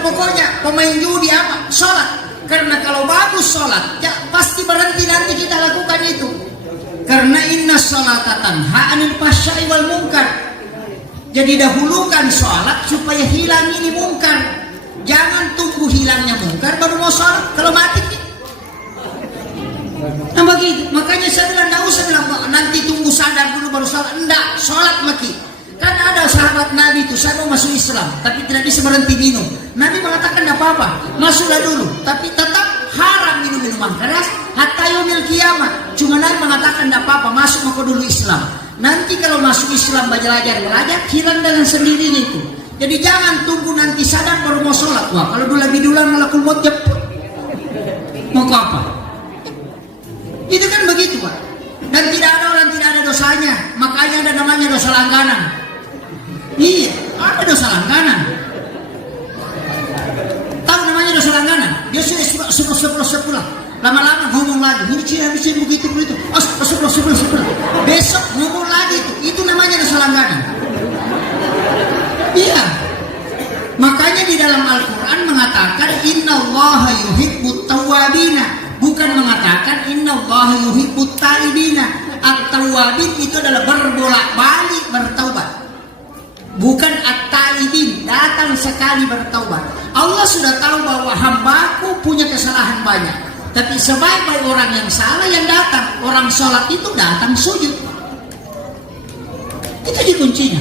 pokoknya pemain judi apa? Sholat. Karena kalau bagus sholat, ya pasti berhenti nanti kita lakukan itu. Karena inna sholata tanha anil fahsya'i wal munkar. Jadi dahulukan sholat supaya hilang ini mungkar. Jangan tunggu hilangnya mungkar baru mau sholat. Kalau mati nah begitu. Makanya saya bilang tidak usah bilang nanti tunggu sadar dulu baru sholat. Enggak, sholat maki. Karena ada sahabat Nabi itu, saya mau masuk Islam tapi tidak bisa berhenti minum. Nabi mengatakan tidak apa-apa, masuklah dulu, tapi tetap haram minum minuman keras hatta yaumil kiamat. Cuma Nabi mengatakan tidak apa-apa, masuk maka dulu Islam. Nanti kalau masuk Islam belajar hilang dengan sendirinya itu. Jadi jangan tunggu nanti sadar baru mau sholat. Wah, kalau dulu lagi dulang malakul maut jemput, mau ke apa? Itu kan begitu Pak. Dan tidak ada orang tidak ada dosanya. Makanya ada namanya dosa langganan. Iya, ada dosa langganan. Tahu namanya dosa langganan? Dia sudah sepuluh. Lama-lama ngomong lagi. Ini Cina bisa begitu. Sepuluh. Besok ngomong lagi itu. Itu namanya dosa langganan. Iya. Makanya di dalam Al-Quran mengatakan Innallaha yuhibbut tawwabina. Bukan mengatakan Innallaha yuhibbut taibina. At-tawwabin itu adalah berbolak-balik bertaubat. Bukan at-taibin, datang sekali bertaubat. Allah sudah tahu bahwa hambaku punya kesalahan banyak. Tapi sebaik-baik orang yang salah yang datang. Orang sholat itu datang sujud. Itu kuncinya.